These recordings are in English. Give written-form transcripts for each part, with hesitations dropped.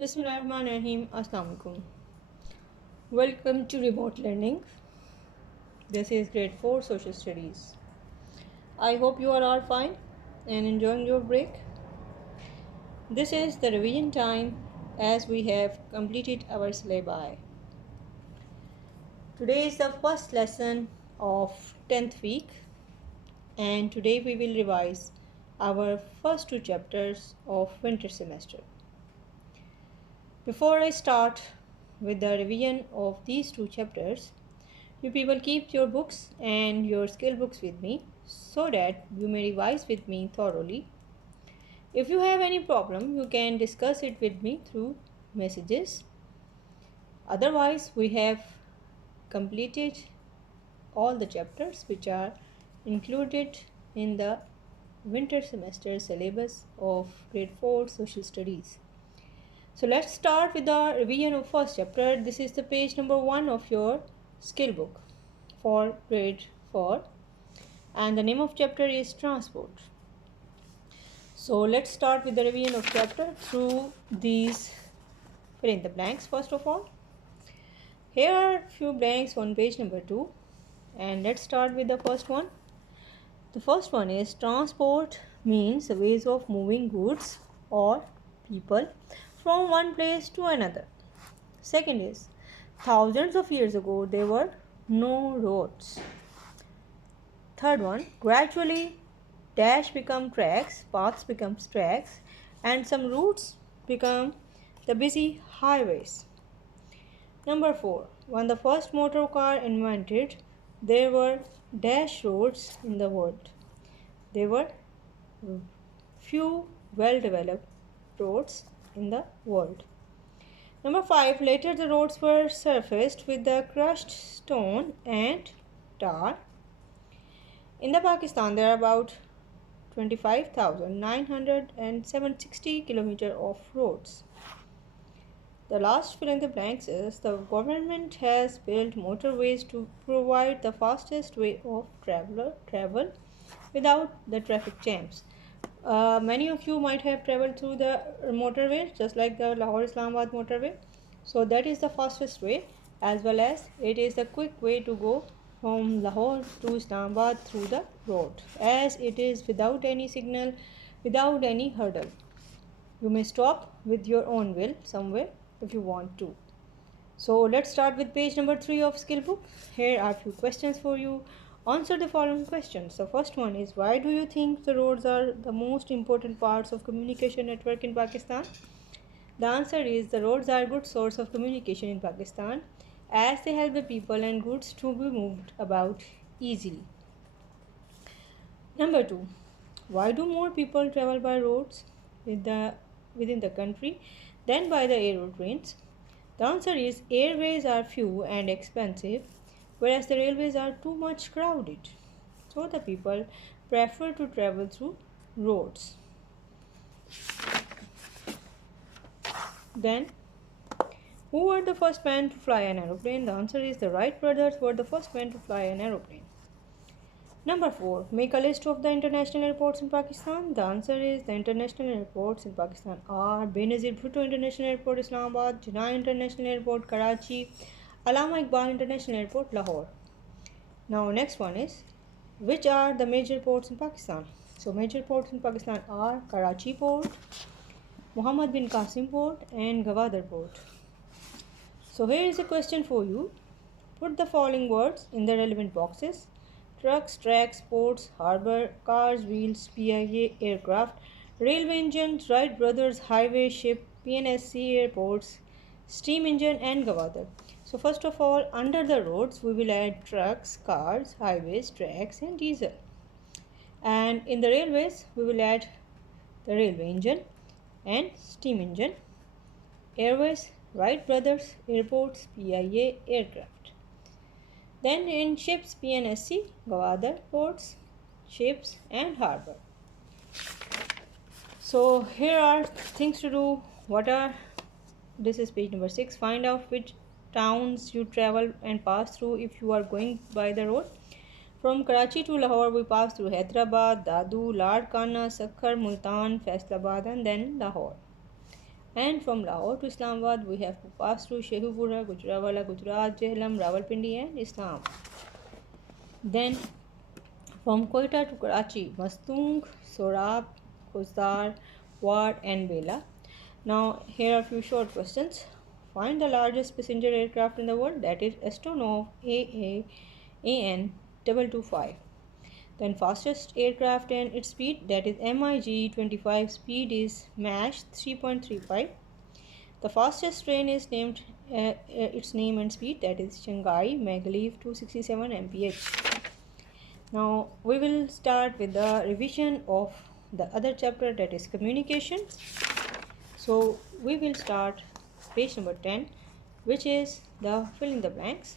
Bismillahirrahmanirrahim. Assalamu alaikum. Welcome to remote learning. This is grade 4 social studies. I hope you are all fine and enjoying your break. This is the revision time as we have completed our syllabi. Today is the first lesson of 10th week and today we will revise our first two chapters of winter semester. Before I start with the revision of these two chapters, you people keep your books and your skill books with me so that you may revise with me thoroughly. If you have any problem, you can discuss it with me through messages. Otherwise, we have completed all the chapters which are included in the winter semester syllabus of grade 4 social studies. So let's start with the revision of first chapter. This is the page number 1 of your skill book for grade 4 and the name of chapter is transport. So let's start with the revision of chapter through these fill in the blanks. First of all, here are few blanks on page number 2 and let's start with the first one. The first one is transport means the ways of moving goods or people from one place to another. Second is thousands of years ago there were no roads. Third one, gradually dash become tracks, paths becomes tracks, and some routes become the busy highways. Number 4, when the first motor car invented, there were dash roads in the world. There were few well-developed roads in the world. Number 5, later the roads were surfaced with the crushed stone and tar. In the Pakistan, there are about 25,960 kilometers of roads. The last fill in the blanks is the government has built motorways to provide the fastest way of travel without the traffic jams. Many of you might have traveled through the motorway just like the Lahore Islamabad motorway. So that is the fastest way as well as it is the quick way to go from Lahore to Islamabad through the road as it is without any signal, without any hurdle. You may stop with your own will somewhere if you want to. So let's start with page number 3 of skill book. Here are a few questions for you. Answer the following questions. The first one is, why do you think the roads are the most important parts of communication network in Pakistan? The answer is the roads are a good source of communication in Pakistan as they help the people and goods to be moved about easily. Number 2, why do more people travel by roads within the country than by the aeroplanes? The answer is airways are few and expensive, whereas the railways are too much crowded. So the people prefer to travel through roads. Then, who were the first men to fly an aeroplane? The answer is the Wright brothers were the first men to fly an aeroplane. Number 4, make a list of the international airports in Pakistan. The answer is the international airports in Pakistan are Benazir Bhutto International Airport, Islamabad, Jinnah International Airport, Karachi, Allama Iqbal International Airport, Lahore. Now next one is, which are the major ports in Pakistan? So major ports in Pakistan are Karachi Port, Muhammad bin Qasim Port and Gwadar Port. So here is a question for you. Put the following words in the relevant boxes. Trucks, tracks, ports, harbour, cars, wheels, PIA, aircraft, railway engines, Wright brothers, highway, ship, PNSC, airports, steam engine and Gwadar. So first of all, under the roads we will add trucks, cars, highways, tracks and diesel. And in the railways we will add the railway engine and steam engine, airways, Wright brothers, airports, PIA, aircraft. Then in ships, PNSC, Gwadar, ports, ships and harbour. So here are things to do. This is page number 6. Find out which towns you travel and pass through if you are going by the road. From Karachi to Lahore, we pass through Hyderabad, Dadu, Ladkana, Sakkar, Multan, Faisalabad and then Lahore. And from Lahore to Islamabad, we have to pass through Sheikhupura, Gujranwala, Gujarat, Jhelum, Rawalpindi, and Islam. Then from Quetta to Karachi, Mastung, Sorab, Khuzdar, Ward, and Bela. Now, here are a few short questions. Find the largest passenger aircraft in the world, that is Astronov AN 225. Then fastest aircraft and its speed, that is MiG 25, speed is Mach 3.35. The fastest train is named its name and speed, that is Shanghai Maglev 267 mph. Now we will start with the revision of the other chapter, that is communications. So we will start page number 10, which is the fill in the blanks.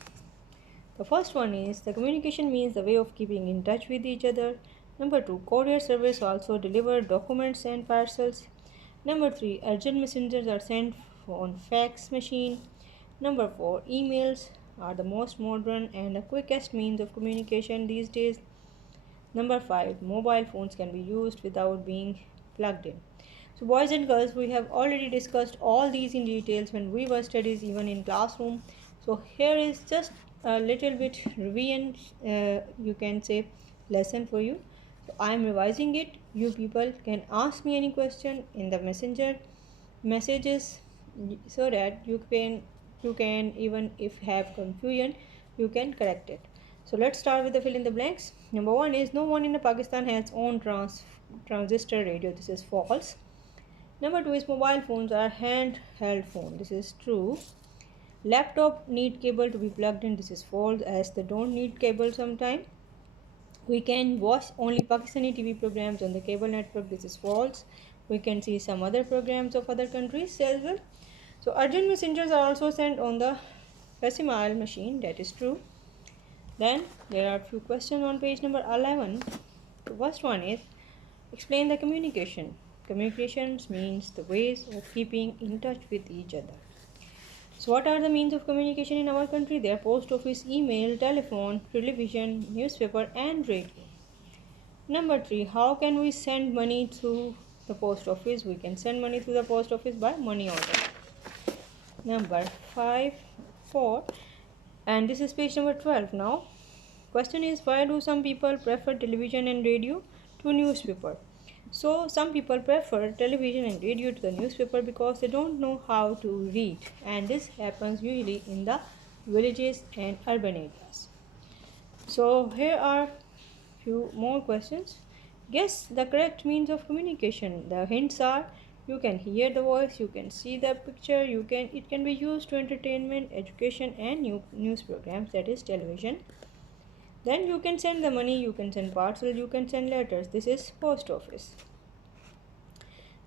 The first one is the communication means the way of keeping in touch with each other. Number 2, courier service also deliver documents and parcels. Number 3, urgent messengers are sent on fax machine. Number 4, emails are the most modern and the quickest means of communication these days. Number 5, mobile phones can be used without being plugged in. So boys and girls, we have already discussed all these in details when we were studies even in classroom. So here is just a little bit revision, you can say lesson for you. So I am revising it. You people can ask me any question in the messenger messages, so that you can even if have confusion, you can correct it. So let's start with the fill in the blanks. Number 1 is no one in Pakistan has own transistor radio. This is false. Number 2 is mobile phones are handheld phone. This is true. Laptop need cable to be plugged in. This is false, as they don't need cable sometime. We can watch only Pakistani TV programs on the cable network. This is false. We can see some other programs of other countries as well. So urgent messengers are also sent on the facsimile machine. That is true. Then there are a few questions on page number 11. The first one is explain the communication. Communications means the ways of keeping in touch with each other. So what are the means of communication in our country? They are post office, email, telephone, television, newspaper, and radio. Number 3, how can we send money through the post office? We can send money through the post office by money order. Number 4, and this is page number 12 now. Question is, why do some people prefer television and radio to newspaper? So some people prefer television and radio to the newspaper because they don't know how to read, and this happens usually in the villages and urban areas. So here are few more questions. Guess the correct means of communication. The hints are you can hear the voice, you can see the picture, it can be used to entertainment, education, and news programs, that is television. Then you can send the money, you can send parcel, you can send letters. This is post office.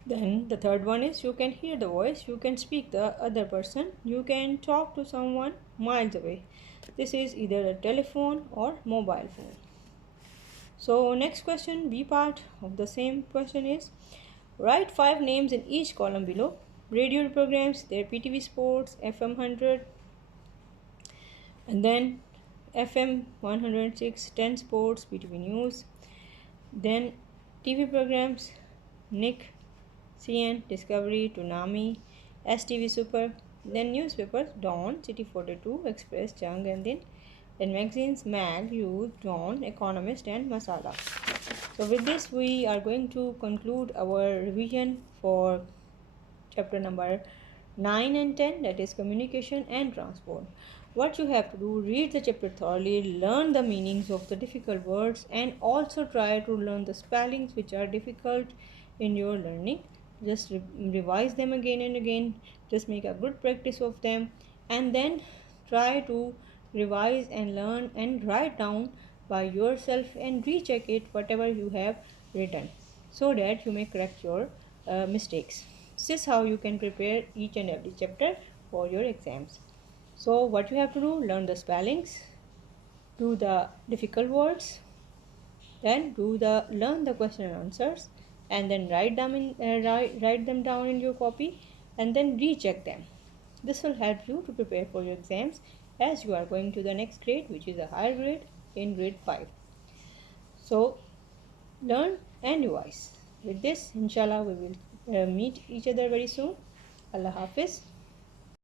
Then the third one is you can hear the voice, you can speak the other person, you can talk to someone miles away. This is either a telephone or mobile phone. So next question, B part of the same question is write 5 names in each column below. Radio programs, their PTV Sports, FM 100, and then FM 106, 10 Sports, PTV News. Then TV programs, Nick, CN, Discovery, Toonami, STV Super. Then newspapers, Dawn, City 42, Express, Jung, and then magazines, Mag, Youth, Dawn, Economist, and Masala. So with this we are going to conclude our revision for chapter number 9 and 10, that is communication and transport. What you have to do, read the chapter thoroughly, learn the meanings of the difficult words, and also try to learn the spellings which are difficult in your learning. Just revise them again and again, just make a good practice of them, and then try to revise and learn and write down by yourself and recheck it whatever you have written, so that you may correct your mistakes. This is how you can prepare each and every chapter for your exams. So what you have to do, learn the spellings, do the difficult words, then learn the question and answers, and then write them down in your copy, and then recheck them. This will help you to prepare for your exams as you are going to the next grade, which is a higher grade in grade 5. So learn and revise. With this, inshallah, we will meet each other very soon. Allah Hafiz.